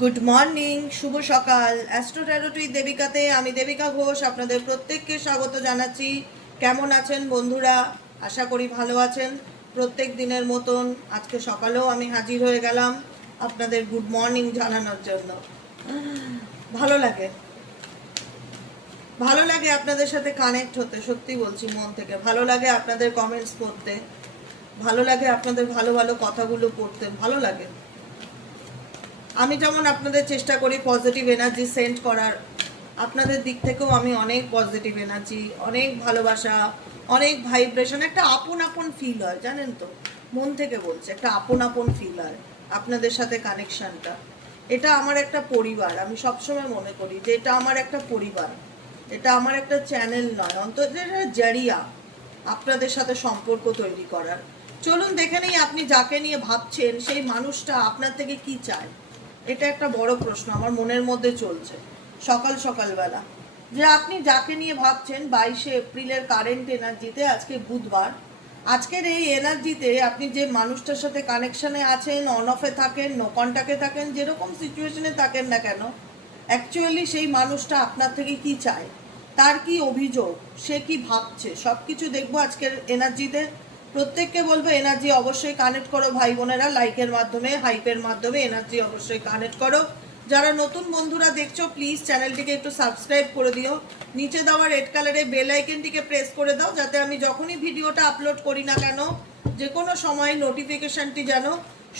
Good morning, শুভ সকাল। Astro ট্যারোটি দেবিকাতে আমি দেবিকা ঘোষ আপনাদের প্রত্যেককে স্বাগত জানাচ্ছি। কেমন আছেন বন্ধুরা? আশা করি ভালো আছেন। প্রত্যেক দিনের মতন আজকে সকালেও আমি হাজির হয়ে গেলাম আপনাদের গুড মর্নিং জানানোর জন্য। ভালো লাগে, ভালো লাগে আপনাদের সাথে কানেক্ট হতে, সত্যি বলছি মন থেকে ভালো লাগে। আপনাদের কমেন্টস পড়তে ভালো লাগে, আপনাদের ভালো ভালো কথাগুলো পড়তে ভালো লাগে। আমি যেমন আপনাদের চেষ্টা করি পজিটিভ এনার্জি সেন্ড করার, আপনাদের দিক থেকেও আমি অনেক পজিটিভ এনার্জি, অনেক ভালোবাসা, অনেক ভাইব্রেশন, একটা আপন আপন ফিল হয়, জানেন তো, মন থেকে বলছে, একটা আপন আপন ফিল হয় আপনাদের সাথে কানেকশানটা। এটা আমার একটা পরিবার, আমি সবসময় মনে করি যে এটা আমার একটা পরিবার, এটা আমার একটা চ্যানেল নয়, অন্তত এটা জারিয়া আপনাদের সাথে সম্পর্ক তৈরি করার। চলুন দেখে নিই আপনি যাকে নিয়ে ভাবছেন সেই মানুষটা আপনার থেকে কি চায়। এটা একটা বড় প্রশ্ন আমার মনের মধ্যে চলছে সকাল সকালবেলা, যে আপনি যাকে নিয়ে ভাবছেন 22শে এপ্রিলের কারেন্ট এনার্জিতে, আজকে বুধবার, আজকের এই এনার্জিতে আপনি যে মানুষটার সাথে কানেকশানে আছেন, অন অফে থাকেন, নো কন্ট্যাক্টে থাকেন, যেরকম সিচুয়েশনে থাকেন না কেন, অ্যাকচুয়ালি সেই মানুষটা আপনার থেকে কি চায়, তার কি অভিযোগ, সে কি ভাবছে, সব কিছু দেখবো আজকের এনার্জিতে। প্রত্যেককে বলবো এনার্জি অবশ্যই কানেক্ট করো ভাই বোনেরা, লাইকের মাধ্যমে, হাইপের মাধ্যমে এনার্জি অবশ্যই কানেক্ট করো। যারা নতুন বন্ধুরা দেখছো প্লিজ চ্যানেলটিকে একটু সাবস্ক্রাইব করে দিও, নিচে দেওয়া রেড কালারের বেল আইকনটিকে প্রেস করে দাও, যাতে আমি যখনই ভিডিওটা আপলোড করি না কেন যে কোনো সময় নোটিফিকেশানটি যেন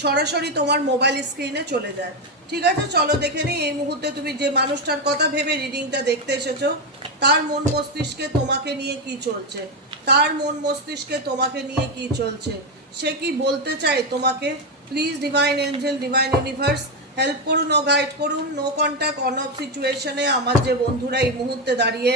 সরাসরি তোমার মোবাইল স্ক্রিনে চলে যায়। ঠিক আছে, চলো দেখে নিই এই মুহূর্তে তুমি যে মানুষটার কথা ভেবে রিডিংটা দেখতে এসেছো, তার মন মস্তিষ্কে তোমাকে নিয়ে কি চলছে, তার মন মস্তিষ্কে তোমাকে নিয়ে কি চলছে, সে কি বলতে চায় তোমাকে। Please divine angel, divine universe help করুন ও গাইড করুন। নো কন্ট্যাক্ট, অন অফ সিচুয়েশনে আমার যে বন্ধুরা এই মুহূর্তে দাঁড়িয়ে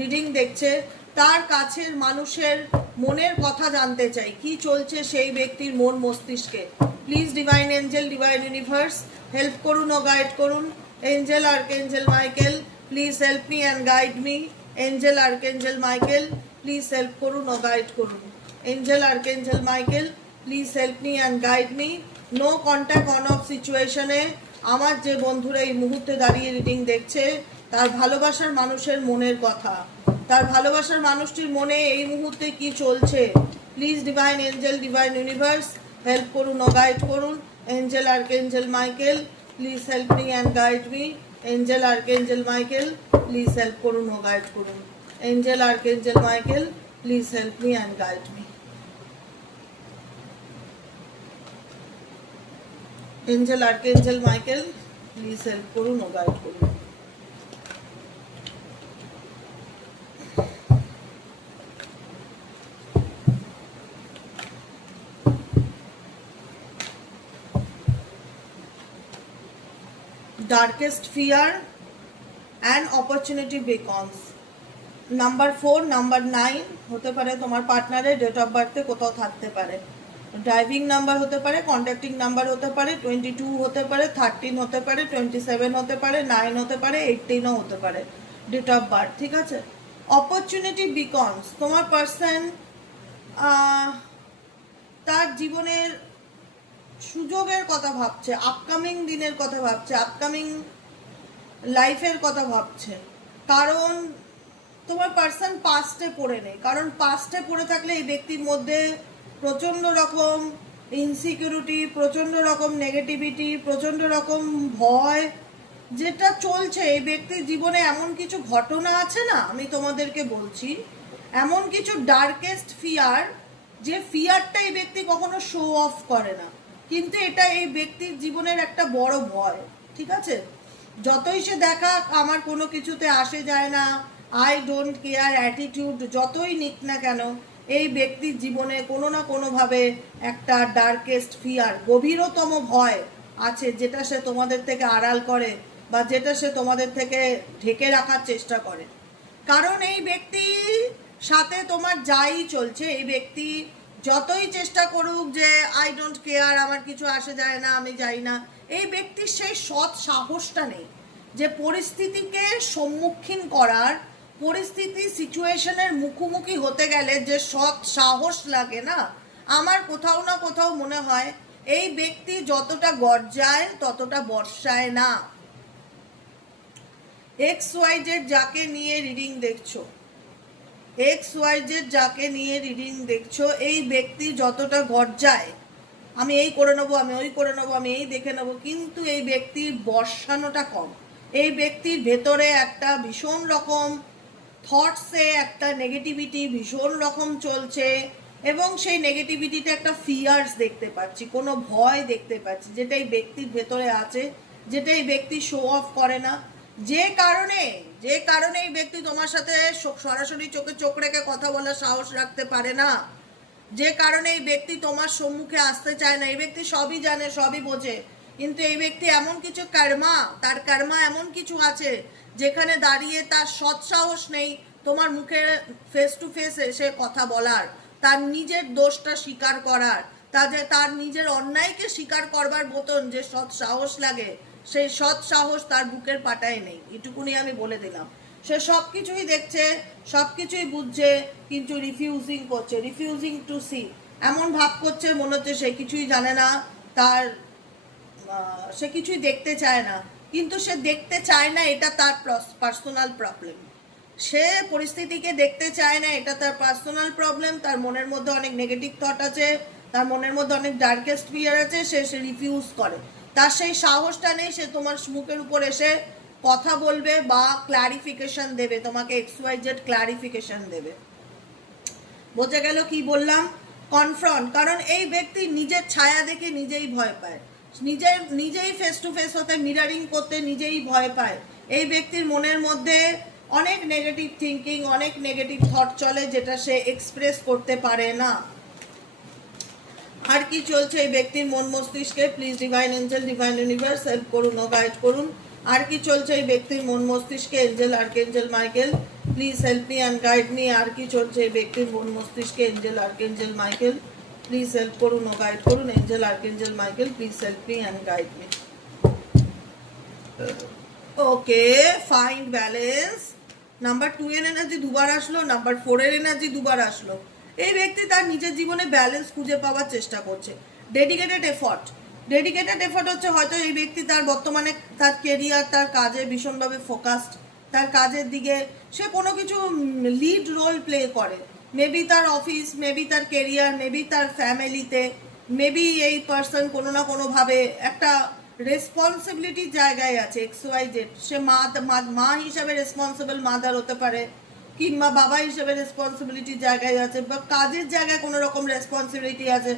রিডিং দেখছে, তার কাছের মানুষের মনের কথা জানতে চাই, কি চলছে সেই ব্যক্তির মন মস্তিষ্কে। Please divine angel, divine universe help করুন ও গাইড করুন। Angel archangel Michael please help me and guide me. Angel archangel Michael please help করুন ও গাইড করুন। Angel archangel Michael please help me and guide me. No contact, on off সিচুয়েশনে আমার যে বন্ধুরা এই মুহূর্তে দাঁড়িয়ে রিডিং দেখছে, তার ভালোবাসার মানুষের মনের কথা, তার ভালোবাসার মানুষটির মনে এই মুহূর্তে কি চলছে। Please divine angel, divine universe help করুন ও গাইড করুন। Angel archangel Michael please help me and guide me. Angel archangel Michael please help করুন ও গাইড করুন। Angel archangel Michael please help me and guide me. Angel archangel Michael please help করুন ও guide করুন। Darkest fear and opportunity beckons. Number 4, number 9 হতে পারে তোমার পার্টনারের ডেট অফ বার্থে কোথাও থাকতে পারে। ড্রাইভিং নাম্বার হতে পারে, কন্ট্যাক্টিং নাম্বার হতে পারে, 22 হতে পারে, 13 হতে পারে, 27 হতে পারে, 9 হতে পারে, 18ও হতে পারে ডেট অফ বার্থ। ঠিক আছে, অপরচুনিটি বিকনস তোমার পার্সন তার জীবনের সুযোগের কথা ভাবছে, আপকামিং দিনের কথা ভাবছে, আপকামিং লাইফের কথা ভাবছে। কারণ তোমার পার্সন পাস্টে পড়ে নেই, কারণ পাস্টে পড়ে থাকলে এই ব্যক্তির মধ্যে প্রচণ্ড রকম ইনসিকিউরিটি, প্রচণ্ড রকম নেগেটিভিটি, প্রচণ্ড রকম ভয় যেটা চলছে এই ব্যক্তির জীবনে। এমন কিছু ঘটনা আছে না, আমি তোমাদেরকে বলছি, এমন কিছু ডার্কেস্ট ফিয়ার, যে ফিয়ারটা এই ব্যক্তি কখনো শো অফ করে না, কিন্তু এটা এই ব্যক্তির জীবনের একটা বড় ভয়। ঠিক আছে, যতই সে দেখা আমার কোনো কিছুতে আসে যায় না, আই ডোন্ট কেয়ার অ্যাটিটিউড যতই নিক না কেন, এই ব্যক্তির জীবনে কোনো না কোনোভাবে একটা ডার্কেস্ট ফিয়ার, গভীরতম ভয় আছে, যেটা সে তোমাদের থেকে আড়াল করে বা যেটা সে তোমাদের থেকে ঢেকে রাখার চেষ্টা করে। কারণ এই ব্যক্তি সাথে তোমার যাই চলছে, এই ব্যক্তি যতই চেষ্টা করুক যে আই ডোন্ট কেয়ার, আমার কিছু আসে যায় না, আমি যাই না, এই ব্যক্তির সেই সৎ সাহসটা নেই যে পরিস্থিতিকে সম্মুখীন করার, পরিস্থিতি সিচুয়েশনের মুখোমুখি হতে গেলে যে সৎ সাহস লাগে না, আমার কোথাও না কোথাও মনে হয় এই ব্যক্তি যতটা গর্জায় ততটা বর্ষায় না। XYZ যাকে নিয়ে রিডিং দেখছো, XYZ যাকে নিয়ে রিডিং দেখছো, এই ব্যক্তি যতটা গর্জায়, আমি এই করে নেবো, আমি ওই করে নেবো, আমি এই দেখে নেবো, কিন্তু এই ব্যক্তির বর্ষানোটা কম। এই ব্যক্তির ভেতরে একটা ভীষণ রকম থটসে একটা নেগেটিভিটি ভীষণ রকম চলছে, এবং সেই নেগেটিভিটিতে একটা ফিয়ার্স দেখতে পাচ্ছি, কোনো ভয় দেখতে পাচ্ছি, যেটা এই ব্যক্তির ভেতরে আছে, যেটা এই ব্যক্তি শো অফ করে না। যে কারণে এই ব্যক্তি তোমার সাথে সরাসরি চোখে চোখ রেখে কথা বলার সাহস রাখতে পারে না, যে কারণে এই ব্যক্তি তোমার সম্মুখে আসতে চায় না। এই ব্যক্তি সবই জানে, সবই বোঝে, কিন্তু এই ব্যক্তি এমন কিছু তার কর্মা এমন কিছু আছে যেখানে দাঁড়িয়ে তার সৎসাহস নেই তোমার মুখে ফেস টু ফেস এসে কথা বলার, তার নিজের দোষটা স্বীকার করার, তার নিজের অন্যায়কে স্বীকার করবার মতন যে সৎ সাহস লাগে, সেই সৎ সাহস তার বুকের পাটায় নেই। এটুকুনি আমি বলে দিলাম। সে সব কিছুই দেখছে, সব কিছুই বুঝছে, কিন্তু রিফিউজিং করছে, রিফিউজিং টু সি। এমন ভাব করছে মনে হচ্ছে সে কিছুই জানে না, সে কিছুই দেখতে চায় না। কিন্তু সে দেখতে চায় না, এটা তার পার্সোনাল প্রবলেম। সে পরিস্থিতিকে দেখতে চায় না, এটা তার পার্সোনাল প্রবলেম। তার মনের মধ্যে অনেক নেগেটিভ থট আছে, তার মনের মধ্যে অনেক ডার্কেস্ট ফিয়ার আছে, সে রিফিউজ করে। তার সেই সাহসটা নেই সে তোমার মুখের উপর এসে কথা বলবে বা ক্লারিফিকেশন দেবে, তোমাকে XYZ ক্লারিফিকেশন দেবে। বোঝা গেল কি বললাম? কনফ্রন্ট। কারণ এই ব্যক্তি নিজের ছায়া দেখে নিজেই ভয় পায়, নিজেই ফেস টু ফেস হতে, মিরারিং করতে নিজেই ভয় পায়। এই ব্যক্তির মনের মধ্যে অনেক নেগেটিভ থিঙ্কিং, অনেক নেগেটিভ থট চলে, যেটা সে এক্সপ্রেস করতে পারে না। আর কি চলছে এই ব্যক্তির মন মস্তিষ্কে? Please divine angel, divine universe help করুন ও গাইড করুন। আর কি চলছে এই ব্যক্তির মন মস্তিষ্কে? Angel, archangel Michael, please help me and guide me. আর কি চলছে এই ব্যক্তির মন মস্তিষ্কে? Angel, archangel Michael, please help করুন ও গাইড করুন। Angel, archangel Michael, please help me and guide me. Okay, find balance. Number 2 এর এনার্জি দুবার আসলো, নাম্বার 4 এর এনার্জি দুবার আসলো। এই ব্যক্তি তার নিজের জীবনে ব্যালেন্স খুঁজে পাওয়ার চেষ্টা করছে। ডেডিকেটেড এফর্ট হচ্ছে, হয়তো এই ব্যক্তি তার বর্তমানে তার কেরিয়ার, তার কাজে ভীষণভাবে ফোকাসড, তার কাজের দিকে সে কোনো কিছু লিড রোল প্লে করে। মেবি তার অফিস, মেবি তার কেরিয়ার, মেবি তার ফ্যামিলিতে, মেবি এই পার্সন কোনো না কোনোভাবে একটা রেসপন্সিবিলিটির জায়গায় আছে। XYZ সে মা হিসাবে রেসপন্সিবল মাদার হতে পারে, কিংবা বাবা হিসেবে রেসপন্সিবিলিটির জায়গায় আছে, বা কাজের জায়গায় কোনো রকম রেসপন্সিবিলিটি আছে।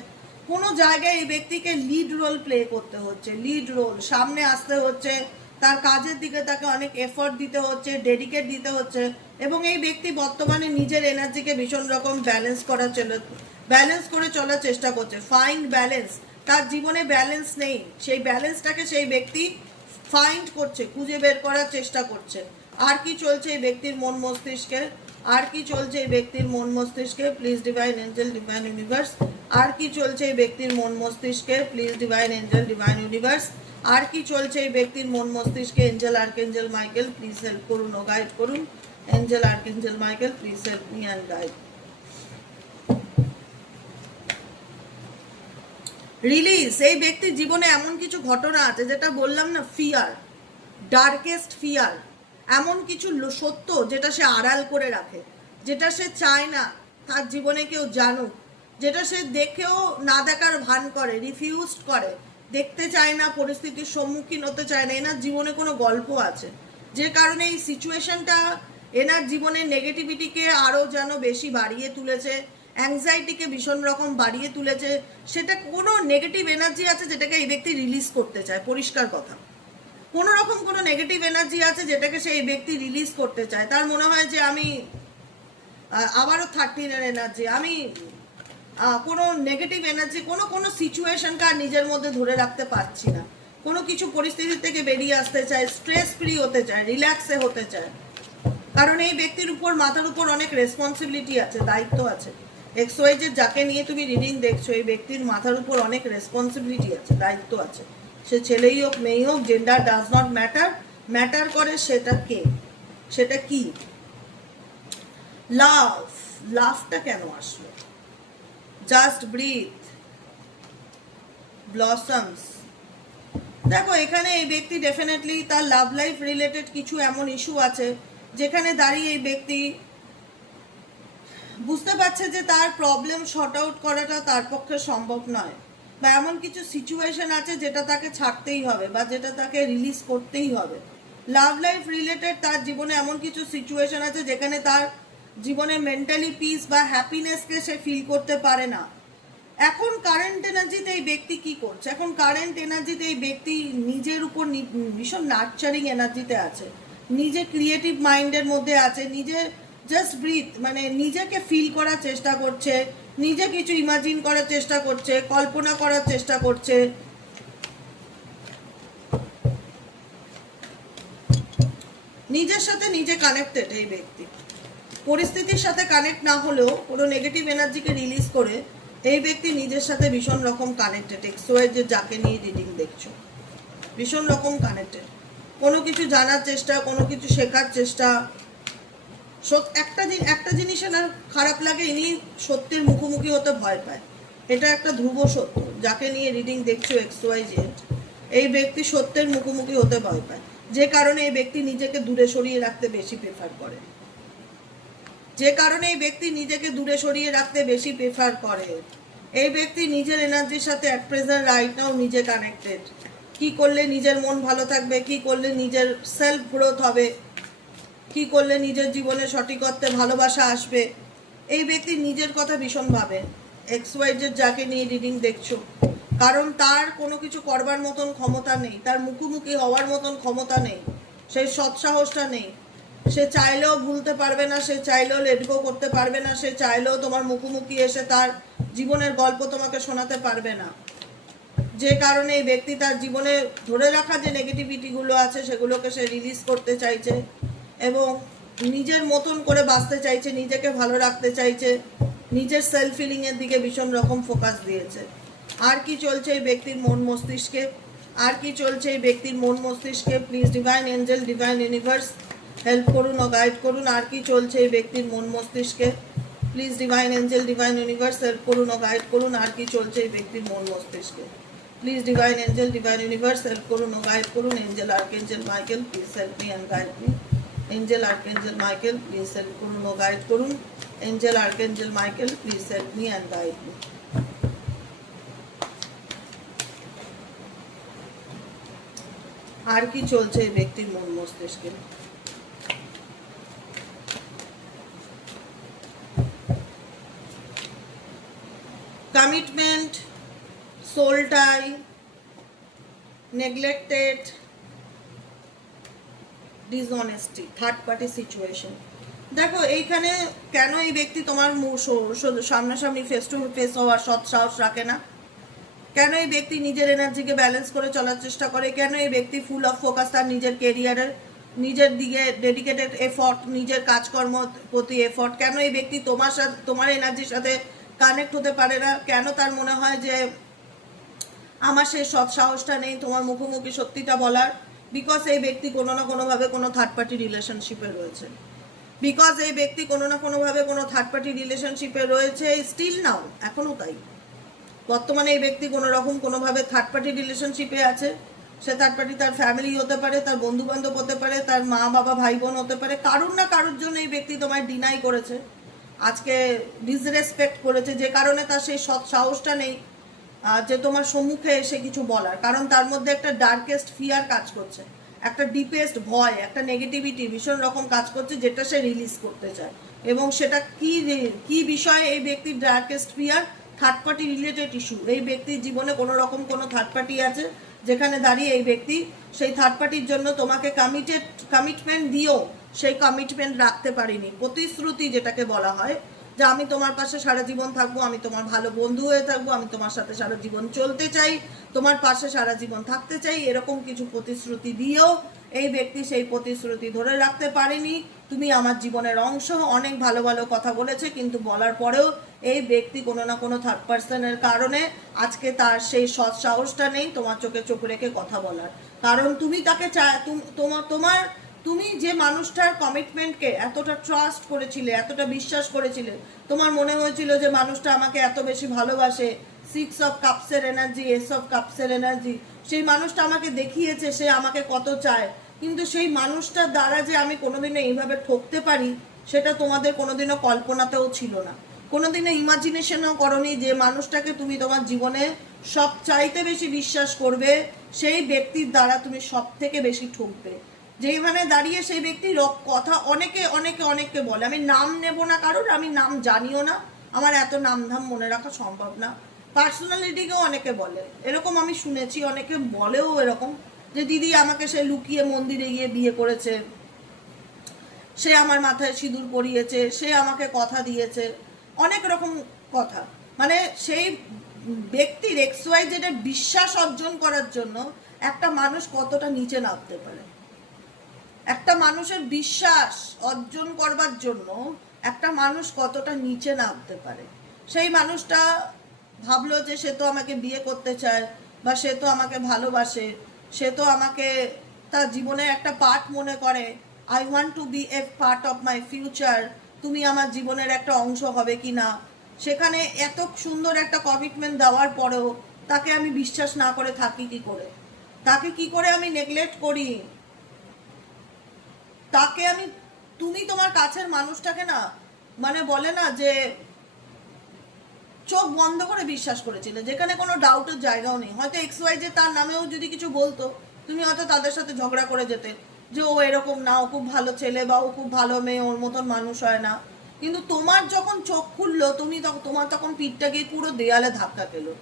কোনো জায়গায় এই ব্যক্তিকে লিড রোল প্লে করতে হচ্ছে, লিড রোল সামনে আসতে হচ্ছে, তার কাজের দিকে তাকে অনেক এফর্ট দিতে হচ্ছে, ডেডিকেট দিতে হচ্ছে। এবং এই ব্যক্তি বর্তমানে নিজের এনার্জিকে ভীষণ রকম ব্যালেন্স করে চলার চেষ্টা করছে। Find balance. তার জীবনে ব্যালেন্স নেই, সেই ব্যালেন্সটাকে সেই ব্যক্তি ফাইন্ড করছে, খুঁজে বের করার চেষ্টা করছে। আর কি চলছে এই ব্যক্তির মন মস্তিষ্কে? আর কি চলছে এই ব্যক্তির মন মস্তিষ্কে? Please divine angel, divine universe. আর কি চলছে এই ব্যক্তির মন মস্তিষ্কে? Please divine angel, divine universe. আর কি চলছে এই ব্যক্তির মন মস্তিষ্কে? Angel, archangel Michael, please help করুন ও গাইড করুন। Angel, archangel Michael, please help me and guide. Release. এই ব্যক্তির জীবনে এমন কিছু ঘটনা আছে, যেটা বললাম না, ফিয়ার, ডার্কেস্ট ফিয়ার, এমন কিছু সত্য যেটা সে আড়াল করে রাখে, যেটা সে চায় না তার জীবনে কেউ জানুক, যেটা সে দেখেও না দেখার ভান করে, রিফিউজ করে, দেখতে চায় না, পরিস্থিতির সম্মুখীন হতে চায় না। এনার জীবনে কোনো গল্প আছে, যে কারণে এই সিচুয়েশনটা এনার জীবনের নেগেটিভিটিকে আরও যেন বেশি বাড়িয়ে তুলেছে, অ্যাংজাইটিকে ভীষণ রকম বাড়িয়ে তুলেছে। সেটা কোনো নেগেটিভ এনার্জি আছে যেটাকে এই ব্যক্তি রিলিজ করতে চায়, পরিষ্কার কথা। কোনো রকম কোনো নেগেটিভ এনার্জি আছে যেটাকে সেই ব্যক্তি রিলিজ করতে চায়। তার মনে হয় যে আমি আবারও 13 এনার্জি, আমি কোনো নেগেটিভ এনার্জি, কোনো সিচুয়েশনকে আর নিজের মধ্যে ধরে রাখতে পারছি না, কোনো কিছু পরিস্থিতি থেকে বেরিয়ে আসতে চায়, স্ট্রেস ফ্রি হতে চায়, রিল্যাক্সে হতে চায়। কারণ এই ব্যক্তির উপর, মাথার উপর অনেক রেসপন্সিবিলিটি আছে, দায়িত্ব আছে। XYZ যাকে নিয়ে তুমি রিডিং দেখছো, এই ব্যক্তির মাথার উপর অনেক রেসপন্সিবিলিটি আছে, দায়িত্ব আছে। সে ছেলেই হোক, মেয়েই হোক, gender does not matter. Matter করে সেটা কে, সেটা কি। লাভটা কেন আসলো? Just breathe, blossoms. দেখো এখানে এই ব্যক্তি ডেফিনেটলি তার লাভ লাইফ রিলেটেড কিছু এমন ইস্যু আছে যেখানে দাঁড়িয়ে এই ব্যক্তি বুঝতে পারছে যে তার প্রবলেম শর্ট আউট করাটা তার পক্ষে সম্ভব নয়, বা এমন কিছু সিচুয়েশন আছে যেটা তাকে ছাড়তেই হবে বা যেটা তাকে রিলিজ করতেই হবে। লাভ লাইফ রিলেটেড তার জীবনে এমন কিছু সিচুয়েশন আছে যেখানে তার জীবনে মেন্টালি পিস বা হ্যাপিনেসকে সে ফিল করতে পারে না। এখন কারেন্ট এনার্জিতে এই ব্যক্তি কি করছে? এখন কারেন্ট এনার্জিতে এই ব্যক্তি নিজের উপর ভীষণ নার্চারিং এনার্জিতে আছে, নিজে ক্রিয়েটিভ মাইন্ডের মধ্যে আছে, নিজে জাস্ট ব্রিথ মানে নিজেকে ফিল করার চেষ্টা করছে, নিজে কিছু ইমাজিন করার চেষ্টা করছে, কল্পনা করার চেষ্টা করছে। নিজের সাথে নিজে কানেক্টেড এই ব্যক্তি, পরিস্থিতির সাথে কানেক্ট না হলেও কোনো নেগেটিভ এনার্জিকে রিলিজ করে এই ব্যক্তি নিজের সাথে ভীষণ রকম কানেক্টেড। এক্সওয়াই যে যাকে নিয়ে রিডিং দেখছো ভীষণ রকম কানেক্টেড, কোনো কিছু জানার চেষ্টা, কোনো কিছু শেখার চেষ্টা। একটা জিনিসে না খারাপ লাগে, ইনি সত্যের মুখোমুখি হতে ভয় পায়, এটা একটা ধ্রুব সত্য। যাকে নিয়ে রিডিং দেখছো XY Z, এই ব্যক্তি সত্যের মুখোমুখি হতে ভয় পায়, যে কারণে এই ব্যক্তি নিজেকে দূরে সরিয়ে রাখতে বেশি প্রেফার করে, যে কারণে এই ব্যক্তি নিজেকে দূরে সরিয়ে রাখতে বেশি প্রেফার করে। এই ব্যক্তি নিজের এনার্জির সাথে অ্যাট প্রেজেন্ট রাইট নাও নিজে কানেক্টেড। কি করলে নিজের মন ভালো থাকবে, কি করলে নিজের সেলফ গ্রোথ হবে, কি করলে নিজের জীবনে সঠিকত্বে ভালোবাসা আসবে, এই ব্যক্তি নিজের কথা ভীষণ ভাবে। XY Z যাকে নিয়ে রিডিং দেখছো, কারণ তার কোনো কিছু করবার মতন ক্ষমতা নেই, তার মুখোমুখি হওয়ার মতন ক্ষমতা নেই, সেই সৎসাহসটা নেই। সে চাইলেও ভুলতে পারবে না, সে চাইলেও লেট গো করতে পারবে না, সে চাইলেও তোমার মুখোমুখি এসে তার জীবনের গল্প তোমাকে শোনাতে পারবে না। যে কারণে এই ব্যক্তি তার জীবনে ধরে রাখা যে নেগেটিভিটিগুলো আছে সেগুলোকে সে রিলিজ করতে চাইছে এবং নিজের মতন করে বাঁচতে চাইছে, নিজেকে ভালো রাখতে চাইছে, নিজের সেলফ ফিলিংয়ের দিকে ভীষণ রকম ফোকাস দিয়েছে। আর কি চলছে এই ব্যক্তির মন মস্তিষ্কে, আর কি চলছে এই ব্যক্তির মন মস্তিষ্কে? Please divine angel, divine universe help করুন ও গাইড করুন। আর কি চলছে এই ব্যক্তির মন মস্তিষ্কে? Please divine angel, divine universe help করুন ও গাইড করুন। আর কি চলছে এই ব্যক্তির মন মস্তিষ্কে? Please divine angel, divine universe help করুন ও গাইড করুন। Angel archangel Michael please help me and guide me. Angel archangel Michael please help করুন ও গাইড করুন। Angel archangel Michael please help me and guide me. আর কি চলছে এই ব্যক্তির মন মস্তিষ্কে? Commitment, soul tie, neglected, dishonesty, third party situation. দেখো এইখানে কেন এই ব্যক্তি তোমার সামনাসামনি ফেস টু ফেস হওয়ার সৎ সাহস রাখে না? কেন এই ব্যক্তি নিজের এনার্জিকে ব্যালেন্স করে চলার চেষ্টা করে? কেন এই ব্যক্তি ফুল অফ ফোকাস তার নিজের কেরিয়ারের, নিজের দিকে ডেডিকেটেড এফর্ট, নিজের কাজকর্ম প্রতি এফর্ট? কেন এই ব্যক্তি তোমার সাথে, তোমার এনার্জির সাথে কানেক্ট হতে পারে না? কেন তার মনে হয় যে আমার সেই সৎ সাহসটা নেই তোমার মুখোমুখি সত্যিটা বলার? বিকজ এই ব্যক্তি কোনো না কোনোভাবে কোনো থার্ড পার্টি রিলেশনশিপে রয়েছে, বিকজ এই ব্যক্তি কোনো না কোনোভাবে কোনো থার্ড পার্টি রিলেশনশিপে রয়েছে, স্টিল নাও এখনও তাই। বর্তমানে এই ব্যক্তি কোনো রকম কোনোভাবে থার্ড পার্টি রিলেশনশিপে আছে। সে থার্ড পার্টি তার ফ্যামিলি হতে পারে, তার বন্ধু বান্ধব হতে পারে, তার মা বাবা ভাই বোন হতে পারে। কারুর না কারুর জন্য এই ব্যক্তি তোমায় ডিনাই করেছে, আজকে ডিসরেসপেক্ট করেছে, যে কারণে তার সেই সৎ সাহসটা নেই যে তোমার সম্মুখে এসে কিছু বলার। কারণ তার মধ্যে একটা ডার্কেস্ট ফিয়ার কাজ করছে, একটা ডিপেস্ট ভয়, একটা নেগেটিভিটি ভীষণ রকম কাজ করছে, যেটা সে রিলিজ করতে চায়। এবং সেটা কি বিষয়ে? এই ব্যক্তির darkest fear third party related issue. এই ব্যক্তির জীবনে কোনো রকম কোনো থার্ড পার্টি আছে, যেখানে দাঁড়িয়ে এই ব্যক্তি সেই থার্ড পার্টির জন্য তোমাকে কমিটমেন্ট দিয়েও সেই কমিটমেন্ট রাখতে পারিনি। প্রতিশ্রুতি যেটাকে বলা হয়, যে আমি তোমার পাশে সারা জীবন থাকবো, আমি তোমার ভালো বন্ধু হয়ে থাকবো, আমি তোমার সাথে সারা জীবন চলতে চাই, তোমার পাশে সারা জীবন থাকতে চাই, এরকম কিছু প্রতিশ্রুতি দিয়েও এই ব্যক্তি সেই প্রতিশ্রুতি ধরে রাখতে পারেনি। তুমি আমার জীবনের অংশ, অনেক ভালো ভালো কথা বলেছে, কিন্তু বলার পরেও এই ব্যক্তি কোনো না কোনো থার্ড পার্সনের কারণে আজকে তার সেই সৎ সাহসটা নেই তোমার চোখে চোখ রেখে কথা বলার। কারণ তুমি তাকে তুমি যে মানুষটার কমিটমেন্টকে এতটা ট্রাস্ট করেছিলে, এতটা বিশ্বাস করেছিলে, তোমার মনে হয়েছিল যে মানুষটা আমাকে এত বেশি ভালোবাসে, 6 of Cups-এর এনার্জি, Ace of Cups-এর এনার্জি। সেই মানুষটা আমাকে দেখিয়েছে সে আমাকে কত চায়, কিন্তু সেই মানুষটার দ্বারা যে আমি কোনোদিনও এইভাবে ঠকতে পারি সেটা তোমাদের কোনোদিনও কল্পনাতেও ছিল না, কোনোদিনও ইমাজিনেশনও করনি যে মানুষটাকে তুমি তোমার জীবনে সব চাইতে বেশি বিশ্বাস করবে, সেই ব্যক্তির দ্বারা তুমি সব থেকে বেশি ঠকবে। যেইখানে দাঁড়িয়ে সেই ব্যক্তির কথা অনেকে অনেকে অনেককে বলে, আমি নাম নেব না কারোর, আমি নাম জানিও না, আমার এত নামধাম মনে রাখা সম্ভব না। পার্সোনালিটিকেও অনেকে বলে এরকম, আমি শুনেছি অনেকে বলেও এরকম, যে দিদি আমাকে সে লুকিয়ে মন্দিরে গিয়ে বিয়ে করেছে, সে আমার মাথায় সিঁদুর পরিয়েছে, সে আমাকে কথা দিয়েছে, অনেক রকম কথা। মানে সেই ব্যক্তির XYZ এর বিশ্বাস অর্জন করার জন্য একটা মানুষ কতটা নিচে নামতে পারে, একটা মানুষের বিশ্বাস অর্জন করবার জন্য একটা মানুষ কতটা নিচে নামতে পারে। সেই মানুষটা ভাবলো যে সে তো আমাকে বিয়ে করতে চায়, বা সে তো আমাকে ভালোবাসে, সে তো আমাকে তার জীবনের একটা পার্ট মনে করে, I want to be a part of my future, তুমি আমার জীবনের একটা অংশ হবে কি না। সেখানে এত সুন্দর একটা কমিটমেন্ট দেওয়ার পরেও তাকে আমি বিশ্বাস না করে থাকি কি করে, তাকে কি করে আমি নেগলেক্ট করি, তাকে আমি, তুমি তোমার কাছের মানুষটাকে না, মানে বলে না যে চোখ বন্ধ করে বিশ্বাস করেছিলে, যেখানে কোনো ডাউটের জায়গাও নেই। হয়তো XYZ তার নামেও যদি কিছু বলতো, তুমি হয়তো তাদের সাথে ঝগড়া করে যেতে যে ও এরকম না, ও খুব ভালো ছেলে, বা ও খুব ভালো মেয়ে, ওর মতন মানুষ হয় না। কিন্তু তোমার যখন চোখ খুললো, তুমি তোমার তখন পিঠটা গিয়ে পুরো দেয়ালে ধাক্কা পেলো।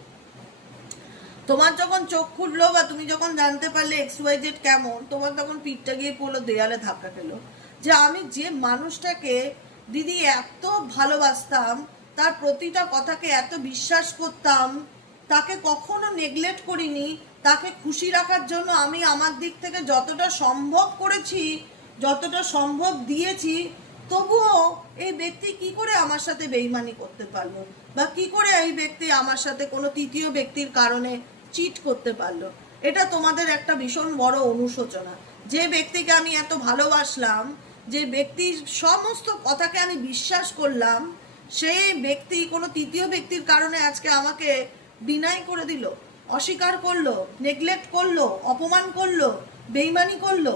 তোমার যখন চোখ খুললো বা তুমি যখন জানতে পারলে XYZ কেমন, তোমার তখন পিঠটা গিয়ে পুরো দেয়ালে ধাক্কা পেলো, যে আমি যে মানুষটাকে দিদি এত ভালোবাসতাম, তার প্রতিটা কথাকে এত বিশ্বাস করতাম, তাকে কখনো নেগলেক্ট করিনি, তাকে খুশি রাখার জন্য আমি আমার দিক থেকে যতটা সম্ভব করেছি, যতটা সম্ভব দিয়েছি, তবুও এই ব্যক্তি কি করে আমার সাথে বেইমানি করতে পারলো, বা কি করে এই ব্যক্তি আমার সাথে কোনো তৃতীয় ব্যক্তির কারণে চিট করতে পারলো। এটা তোমাদের একটা ভীষণ বড় অনুশোচনা। যে ব্যক্তিকে আমি এত ভালোবাসলাম, যে ব্যক্তির সমস্ত কথাকে আমি বিশ্বাস করলাম, সেই ব্যক্তি কোনো তৃতীয় ব্যক্তির কারণে আজকে আমাকে ডিনাই করে দিল, অস্বীকার করলো, নেগলেক্ট করলো, অপমান করলো, বেইমানি করলো।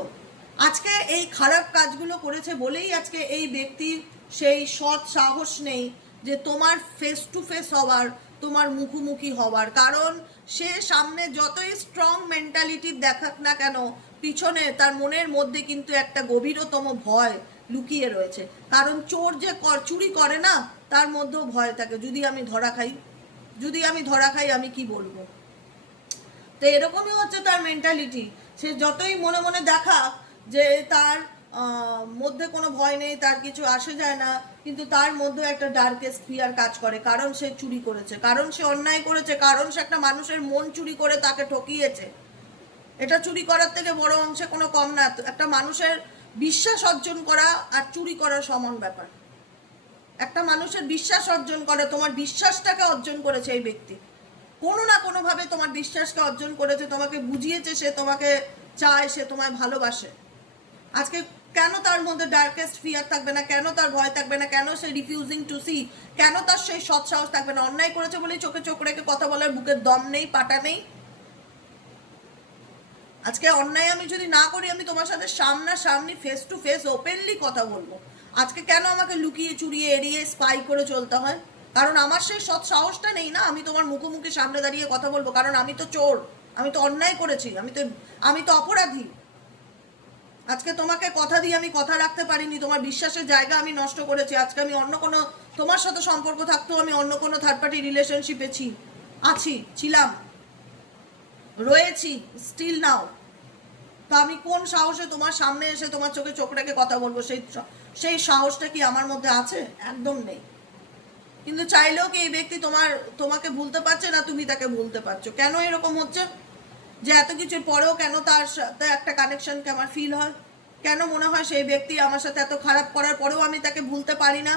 আজকে এই খারাপ কাজগুলো করেছে বলেই আজকে এই ব্যক্তির সেই সৎ সাহস নেই যে তোমার ফেস টু ফেস হওয়ার, তোমার মুখোমুখি হওয়ার। কারণ সে সামনে যতই স্ট্রং মেন্টালিটি দেখাক না কেন, পিছনে তার মনের মধ্যে কিন্তু একটা গভীরতম ভয় লুকিয়ে রয়েছে। কারণ চোর যে চুরি করে না, তার মধ্যেও ভয় থাকে, যদি আমি ধরা খাই, যদি আমি ধরা খাই আমি কি বলবো। তো এরকমই হচ্ছে তার মেন্টালিটি। সে যতই মনে মনে দেখাক যে তার মধ্যে কোনো ভয় নেই, তার কিছু আসে যায় না, কিন্তু তার মধ্যে একটা ডার্কেস্ট ফিয়ার কাজ করে। কারণ সে চুরি করেছে, কারণ সে অন্যায় করেছে, কারণ সে একটা মানুষের মন চুরি করে তাকে ঠকিয়েছে। এটা চুরি করার থেকে বড় অংশে কোনো কম না। একটা মানুষের বিশ্বাস অর্জন করা আর চুরি করার সমান ব্যাপার। একটা মানুষের বিশ্বাস অর্জন করে, তোমার বিশ্বাসটাকে অর্জন করেছে এই ব্যক্তি, কোনো না কোনোভাবে তোমার বিশ্বাসকে অর্জন করেছে, তোমাকে বুঝিয়েছে সে তোমাকে চায়, সে তোমায় ভালোবাসে। আজকে কেন তার মধ্যে ডার্কেস্ট ফিয়ার থাকবে না, কেন তার ভয় থাকবে না, কেন সে রিফিউজিং টু সি, কেন তার সেই সৎসাহস থাকবে না। অন্যায় করেছে বলেই চোখে চোখ রেখে কথা বলার বুকের দম নেই, পাটা নেই। আজকে অন্যায় আমি যদি না করি, আমি তোমার সাথে সামনাসামনি ফেস টু ফেস ওপেনলি কথা বলবো। আজকে কেন আমাকে লুকিয়ে চুরিয়ে এড়িয়ে স্পাই করে চলতে হয়? কারণ আমার সেই সৎ সাহসটা নেই না, আমি তোমার মুখোমুখি সামনে দাঁড়িয়ে কথা বলবো। কারণ আমি তো চোর, আমি তো অন্যায় করেছি, আমি তো অপরাধী। আজকে তোমাকে কথা দিয়ে আমি কথা রাখতে পারিনি, তোমার বিশ্বাসের জায়গা আমি নষ্ট করেছি। আজকে আমি অন্য কোনো, তোমার সাথে সম্পর্ক থাকতেও আমি অন্য কোনো থার্ড পার্টি রিলেশনশিপে ছিলাম, রয়েছি, স্টিল নাও। তো আমি কোন সাহসে তোমার সামনে এসে তোমার চোখে চোখ রেখে কথা বলবো? সেই সাহসটা কি আমার মধ্যে আছে? একদম নেই। কিন্তু চাইলেও কি এই ব্যক্তি তোমাকে ভুলতে পারছে না, তুমি তাকে ভুলতে পারছো? কেন এরকম হচ্ছে যে এত কিছুর পরেও কেন তার সাথে একটা কানেকশনকে আমার ফিল হয়? কেন মনে হয় সেই ব্যক্তি আমার সাথে এত খারাপ করার পরেও আমি তাকে ভুলতে পারি না?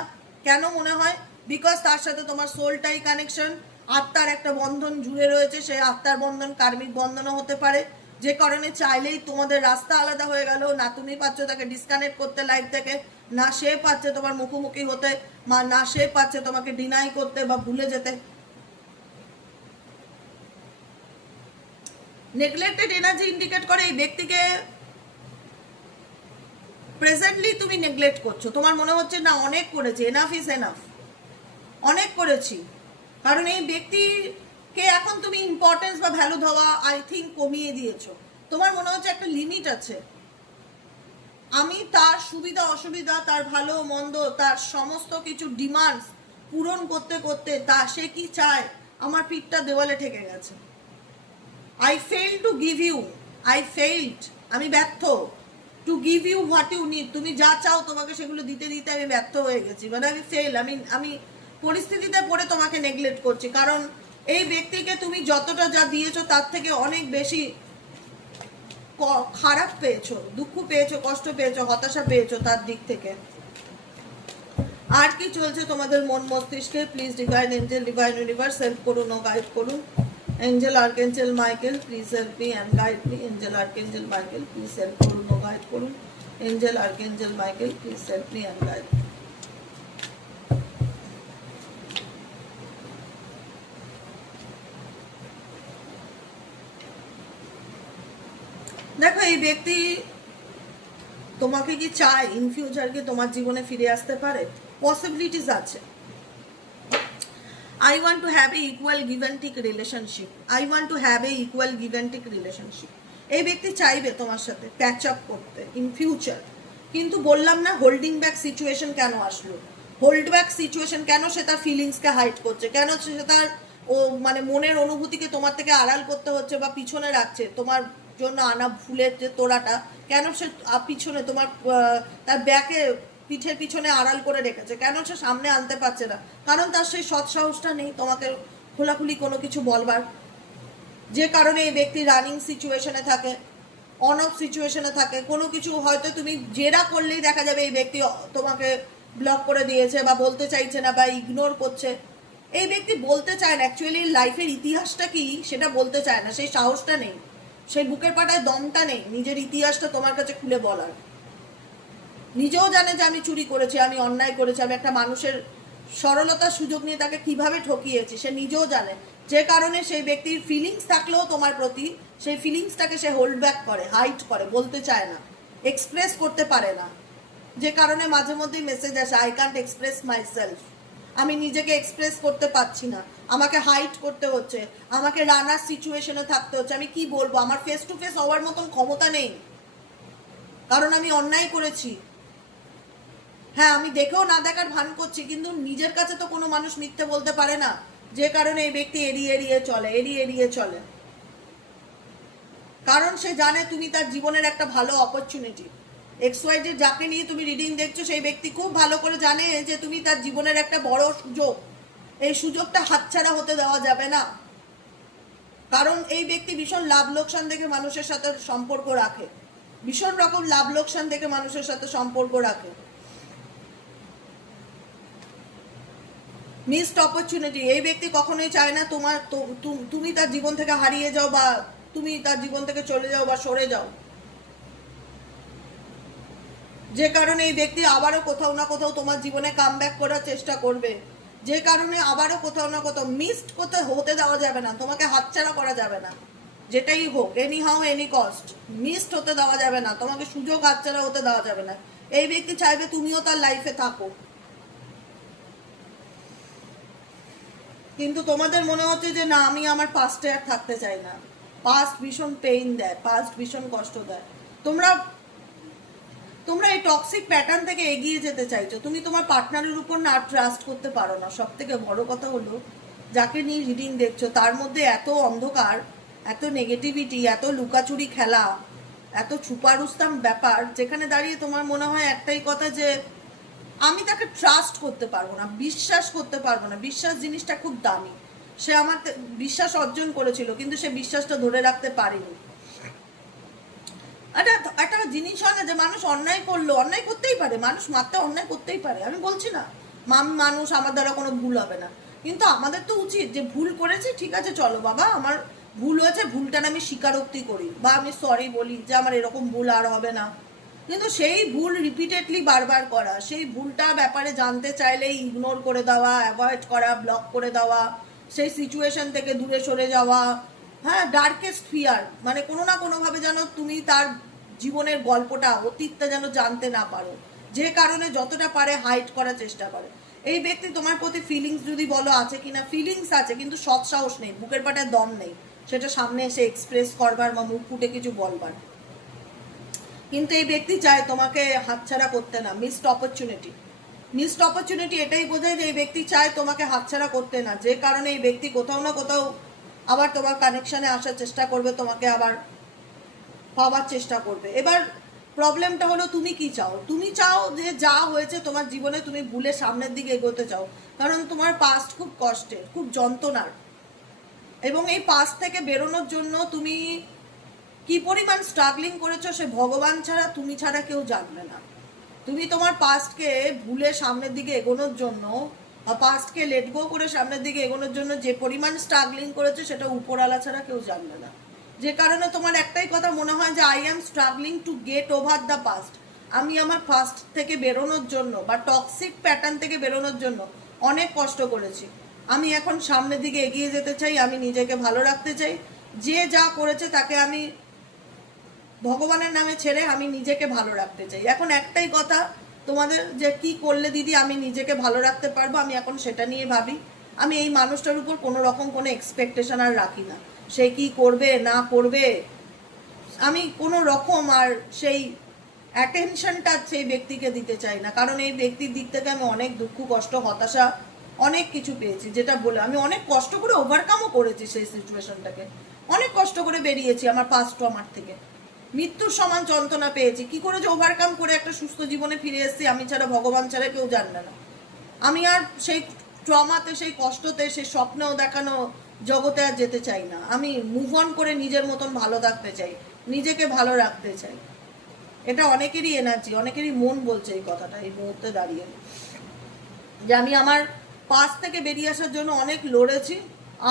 কেন মনে হয়? বিকজ তার সাথে তোমার সোলটাই কানেকশন, আত্মার একটা বন্ধন জুড়ে রয়েছে। সেই আত্মার বন্ধন কার্মিক বন্ধনও হতে পারে, যে কারণে চাইলেই তোমাদের রাস্তা আলাদা হয়ে গেল, না তুমি পাচ্ছ তাকে ডিসকানেক্ট করতে লাইফ থেকে, না সে পাচ্ছে তোমার মুখোমুখি হতে, না সে পাচ্ছে তোমাকে ডিনাই করতে বা ভুলে যেতে। নেগলেক্টেড এনার্জি ইন্ডিকেট করে এই ব্যক্তিকে প্রেজেন্টলি তুমি নেগলেক্ট করছো। তোমার মনে হচ্ছে না অনেক করেছি, এনাফ ইজ এনাফ, অনেক করেছি। কারণ এই ব্যক্তিকে এখন তুমি ইম্পর্টেন্স বা ভ্যালু দেওয়া আই থিঙ্ক কমিয়ে দিয়েছো। তোমার মনে হচ্ছে একটা লিমিট আছে, আমি তার সুবিধা অসুবিধা, তার ভালো মন্দ, তার সমস্ত কিছু ডিমান্ডস পূরণ করতে করতে সে কি চায় আমার পিঠটা দেওয়ালে ঠেকে গেছে। I fail to give you, আমি ব্যর্থ to give you what you need. তুমি যা চাও তোমাকে সেগুলো দিতে দিতে আমি ব্যর্থ হয়ে গেছি, মানে আমি ফেল, আমি পরিস্থিতিতে পড়ে তোমাকে নেগলেক্ট করছি। কারণ এই ব্যক্তিকে তুমি যতটা যা দিয়েছো তার থেকে অনেক বেশি খারাপ পেয়েছো, দুঃখ পেয়েছো, কষ্ট পেয়েছো, হতাশা পেয়েছো তার দিক থেকে। আর কি চলছে তোমাদের মন মস্তিষ্কে? Please divine angel, divine universe help করুন ও গাইড করুন। Angel archangel Michael please help me and guide me. Angel archangel Michael please help করুন ও গাইড করুন। Angel archangel Michael please help me and guide. দেখো এই ব্যক্তি তোমাকে কি চায় ইন ফিউচারকে তোমার জীবনে ফিরে আসতে পারে, পসিবিলিটিস আছে। I want to have a equal give and take relationship. I want to have a equal give and take relationship. এই ব্যক্তি চাইবে তোমার সাথে প্যাচ আপ করতে ইন ফিউচার, কিন্তু বললাম না হোল্ডিং ব্যাক সিচুয়েশন কেন আসলো। হোল্ড ব্যাক সিচুয়েশন কেন? সে তার ফিলিংসকে হাইড করছে, কেন সে তার মানে মনের অনুভূতিকে তোমার থেকে আড়াল করতে হচ্ছে বা পিছনে রাখছে। তোমার জন্য আনা ভুলের যে তোড়াটা কেন সে পিছনে তোমার তার ব্যাকে পিঠের পিছনে আড়াল করে রেখেছে, কেন সে সামনে আনতে পারছে না? কারণ তার সেই সৎ সাহসটা নেই তোমাকে খোলাখুলি কোনো কিছু বলবার। যে কারণে এই ব্যক্তি রানিং সিচুয়েশনে থাকে, অন অফ সিচুয়েশনে থাকে। কোনো কিছু হয়তো তুমি জেরা করলেই দেখা যাবে এই ব্যক্তি তোমাকে ব্লক করে দিয়েছে বা বলতে চাইছে না বা ইগনোর করছে। এই ব্যক্তি বলতে চায় না অ্যাকচুয়ালি লাইফের ইতিহাসটা কি সেটা বলতে চায় না, সেই সাহসটা নেই, সেই বুকের পাটায় দমটা নেই নিজের ইতিহাসটা তোমার কাছে খুলে বলার। নিজেও জানে যে আমি চুরি করেছি, আমি অন্যায় করেছি, আমি একটা মানুষের সরলতার সুযোগ নিয়ে তাকে কিভাবে ঠকিয়েছি সে নিজেও জানে। যে কারণে সেই ব্যক্তির ফিলিংস থাকলেও তোমার প্রতি সেই ফিলিংসটাকে সে হোল্ড ব্যাক করে, হাইড করে, বলতে চায় না, এক্সপ্রেস করতে পারে না। যে কারণে মাঝে মধ্যেই মেসেজ আসে I can't express my self, আমি নিজেকে এক্সপ্রেস করতে পারছি না, আমাকে হাইড করতে হচ্ছে, আমাকে রানার সিচুয়েশনে থাকতে হচ্ছে। আমি কি বলবো, আমার ফেস টু ফেস হওয়ার মতন ক্ষমতা নেই, কারণ আমি অন্যায় করেছি। হ্যাঁ, আমি দেখেও না দেখার ভান করছি, কিন্তু নিজের কাছে তো কোনো মানুষ মিথ্যে বলতে পারে না। যে কারণে এই ব্যক্তি এড়িয়ে এড়িয়ে চলে, কারণ সে জানে তুমি তার জীবনের একটা ভালো অপরচুনিটি। XYZ যাকে নিয়ে তুমি রিডিং দেখছো সেই ব্যক্তি খুব ভালো করে জানে যে তুমি তার জীবনের একটা বড় সুযোগ, এই সুযোগটা হাতছাড়া হতে দেওয়া যাবে না। কারণ এই ব্যক্তি ভীষণ লাভ লোকসান দেখে মানুষের সাথে সম্পর্ক রাখে, ভীষণ রকম লাভ লোকসান দেখে মানুষের সাথে সম্পর্ক রাখে। মিসড অপরচুনিটি, এই ব্যক্তি কখনোই চায় না তোমার তুমি তার জীবন থেকে হারিয়ে যাও বা তুমি তার জীবন থেকে চলে যাও বা সরে যাও। যে কারণে এই ব্যক্তি আবারও কোথাও না কোথাও তোমার জীবনে কামব্যাক করার চেষ্টা করবে। যে কারণে আবারও কোথাও না কোথাও মিসড হতে দেওয়া যাবে না, তোমাকে হাতছাড়া করা যাবে না। যেটাই হোক, any how any cost, missed হতে দেওয়া যাবে না, তোমাকে সুযোগ হাতছাড়া হতে দেওয়া যাবে না। এই ব্যক্তি চাইবে তুমিও তার লাইফে থাকো, কিন্তু তোমাদের মনে হচ্ছে যে না আমি আমার পাস্টে আর থাকতে চাই না। পাস্ট ভীষণ পেইন দেয়, পাস্ট ভীষণ কষ্ট দেয়। তোমরা তোমরা এই টক্সিক প্যাটার্ন থেকে এগিয়ে যেতে চাইছো। তুমি তোমার পার্টনারের উপর না ট্রাস্ট করতে পারো না। সব থেকে বড় কথা হলো যাকে নিয়ে রিডিং দেখছো তার মধ্যে এত অন্ধকার, এত নেগেটিভিটি, এত লুকাচুরি খেলা, এত ছুপারুস্তাম ব্যাপার, যেখানে দাঁড়িয়ে তোমার মনে হয় একটাই কথা যে আমি তাকে ট্রাস্ট করতে পারবো না, বিশ্বাস করতে পারবো না। বিশ্বাস জিনিসটা খুব দামি। সে আমার বিশ্বাস অর্জন করেছিল কিন্তু সে বিশ্বাসটা ধরে রাখতে পারেনি। একটা জিনিস হয় না যে মানুষ অন্যায় করলো, অন্যায় করতেই পারে, মানুষ মাত্রা অন্যায় করতেই পারে, আমি বলছি না মানুষ আমার দ্বারা কোনো ভুল হবে না, কিন্তু আমাদের তো উচিত যে ভুল করেছি ঠিক আছে চলো বাবা আমার ভুল হয়েছে, ভুলটার আমি স্বীকারোক্তি করি বা আমি সরি বলি যে আমার এরকম ভুল আর হবে না। কিন্তু সেই ভুল রিপিটেডলি বারবার করা, সেই ভুলটা ব্যাপারে জানতে চাইলেই ইগনোর করে দেওয়া, অ্যাভয়েড করা, ব্লক করে দেওয়া, সেই সিচুয়েশন থেকে দূরে সরে যাওয়া, হ্যাঁ, ডার্কেস্ট ফিয়ার, মানে কোনো না কোনোভাবে যেন তুমি তার জীবনের গল্পটা, অতীতটা যেন জানতে না পারো, যে কারণে যতটা পারে হাইড করার চেষ্টা করে। এই ব্যক্তি তোমার প্রতি ফিলিংস যদি বলো আছে কিনা, ফিলিংস আছে কিন্তু সৎ সাহস নেই, বুকের পাটায় দম নেই সেটা সামনে এসে এক্সপ্রেস করবার বা মুখ ফুটে কিছু বলবার। কিন্তু এই ব্যক্তি চায় তোমাকে হাতছাড়া করতে না, মিসড অপরচুনিটি। মিসড অপরচুনিটি এটাই বোঝায় যে এই ব্যক্তি চায় তোমাকে হাতছাড়া করতে না, যে কারণে এই ব্যক্তি কোথাও না কোথাও আবার তোমার কানেকশানে আসার চেষ্টা করবে, তোমাকে আবার পাওয়ার চেষ্টা করবে। এবার প্রবলেমটা হলো তুমি কি চাও। তুমি চাও যে যা হয়েছে তোমার জীবনে তুমি ভুলে সামনের দিকে এগোতে চাও, কারণ তোমার পাস্ট খুব কষ্টের, খুব যন্ত্রণার, এবং এই পাস্ট থেকে বেরোনোর জন্য তুমি কি পরিমাণ স্ট্রাগলিং করেছো সে ভগবান ছাড়া, তুমি ছাড়া কেউ জানবে না। তুমি তোমার পাস্টকে ভুলে সামনের দিকে এগোনোর জন্য বা পাস্টকে লেট গো করে সামনের দিকে এগোনোর জন্য যে পরিমাণ স্ট্রাগলিং করেছো সেটা উপরওয়ালা ছাড়া কেউ জানবে না। যে কারণে তোমার একটাই কথা মনে হয় যে I am struggling to get over the past. আমি আমার পাস্ট থেকে বেরোনোর জন্য বা টক্সিক প্যাটার্ন থেকে বেরোনোর জন্য অনেক কষ্ট করেছি। আমি এখন সামনের দিকে এগিয়ে যেতে চাই, আমি নিজেকে ভালো রাখতে চাই। যে যা করেছে তাকে আমি ভগবানের নামে ছেড়ে আমি নিজেকে ভালো রাখতে চাই। এখন একটাই কথা তোমাদের, যে কি করলে দিদি আমি নিজেকে ভালো রাখতে পারবো, আমি এখন সেটা নিয়ে ভাবি। আমি এই মানুষটার উপর কোনো রকম কোনো এক্সপেকটেশন আর রাখি না, সে কি করবে না করবে আমি কোনো রকম আর সেই অ্যাটেনশনটা সেই ব্যক্তিকে দিতে চাই না। কারণ এই ব্যক্তির দিক থেকে আমি অনেক দুঃখ কষ্ট হতাশা অনেক কিছু পেয়েছি, যেটা বলে আমি অনেক কষ্ট করে ওভারকামও করেছি সেই সিচুয়েশনটাকে, অনেক কষ্ট করে বেরিয়েছি আমার পাস্ট ট্রমার থেকে, মৃত্যুর সমান যন্ত্রণা পেয়েছি। কি করে যে ওভারকাম করে একটা সুস্থ জীবনে ফিরে এসেছি আমি ছাড়া, ভগবান ছাড়া কেউ জানবে না। আমি আর সেই ট্রমাতে, সেই কষ্টতে, সেই স্বপ্নেও দেখানো জগতে আর যেতে চাই না। আমি মুভ অন করে নিজের মতন ভালো থাকতে চাই, নিজেকে ভালো রাখতে চাই। এটা অনেকেরই এনার্জি, অনেকেরই মন বলছে এই কথাটা এই মুহূর্তে দাঁড়িয়ে, যে আমি আমার পাস্ট থেকে বেরিয়ে আসার জন্য অনেক লড়েছি,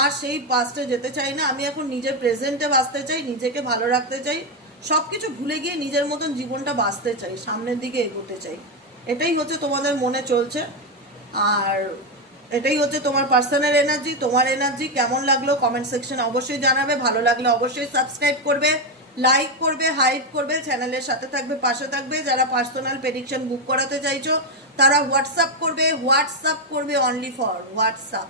আর সেই পাস্টে যেতে চাই না। আমি এখন নিজের প্রেজেন্টে বাঁচতে চাই, নিজেকে ভালো রাখতে চাই, সব কিছু ভুলে গিয়ে নিজের মতন জীবনটা বাঁচতে চাই, সামনের দিকে এগোতে চাই। এটাই হচ্ছে তোমাদের মনে চলছে, আর এটাই হচ্ছে তোমার পার্সোনাল এনার্জি। তোমার এনার্জি কেমন লাগলো কমেন্ট সেকশনে অবশ্যই জানাবে। ভালো লাগলে অবশ্যই সাবস্ক্রাইব করবে, লাইক করবে, হাইপ করবে, চ্যানেলের সাথে থাকবে, পাশে থাকবে। যারা পার্সোনাল প্রেডিকশন বুক করাতে চাইছো তারা হোয়াটসঅ্যাপ করবে অনলি ফর হোয়াটসঅ্যাপ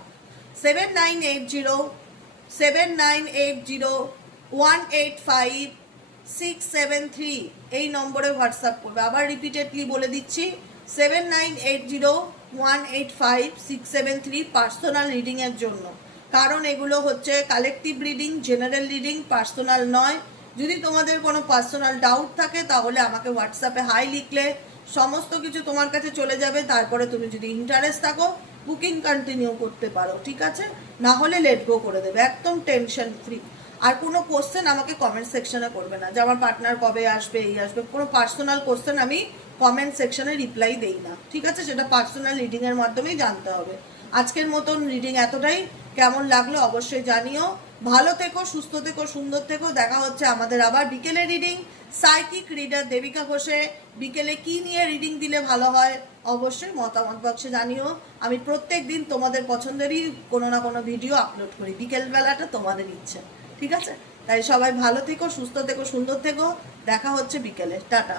7980 এই নম্বরে হোয়াটসঅ্যাপ করবে। আবার রিপিটেডলি বলে দিচ্ছি 7980185673 পার্সোনাল রিডিংয়ের জন্য। কারণ এগুলো হচ্ছে collective reading, general reading, personal নয়। যদি তোমাদের কোনো পার্সোনাল ডাউট থাকে তাহলে আমাকে হোয়াটসঅ্যাপে হাই লিখলে সমস্ত কিছু তোমার কাছে চলে যাবে। তারপরে তুমি যদি ইন্টারেস্ট থাকো বুকিং কন্টিনিউ করতে পারো, ঠিক আছে? না হলে লেট গো করে দেবে, একদম টেনশন ফ্রি। আর কোনো কোশ্চেন আমাকে কমেন্ট সেকশনে করবে না যে আমার পার্টনার কবে আসবে, এই আসবে। কোনো পার্সোনাল কোশ্চেন আমি কমেন্ট সেকশনে রিপ্লাই দেই না, ঠিক আছে? সেটা পার্সোনাল রিডিংয়ের মাধ্যমেই জানতে হবে। আজকের মতন রিডিং এতটাই। কেমন লাগলো অবশ্যই জানিও। ভালো থেকো, সুস্থ থেকো, সুন্দর থেকো। দেখা হচ্ছে আমাদের আবার বিকেলে রিডিং। সাইকিক রিডার দেবিকা ঘোষে। বিকেলে কি নিয়ে রিডিং দিলে ভালো হয় অবশ্যই মতামত বক্সে জানিও। আমি প্রত্যেক দিন তোমাদের পছন্দেরই কোনো না কোনো ভিডিও আপলোড করি, বিকেলবেলাটা তোমাদের ইচ্ছে, ঠিক আছে? তাই সবাই ভালো থেকো, সুস্থ থেকো, সুন্দর থেকো। দেখা হচ্ছে বিকেলে। টাটা।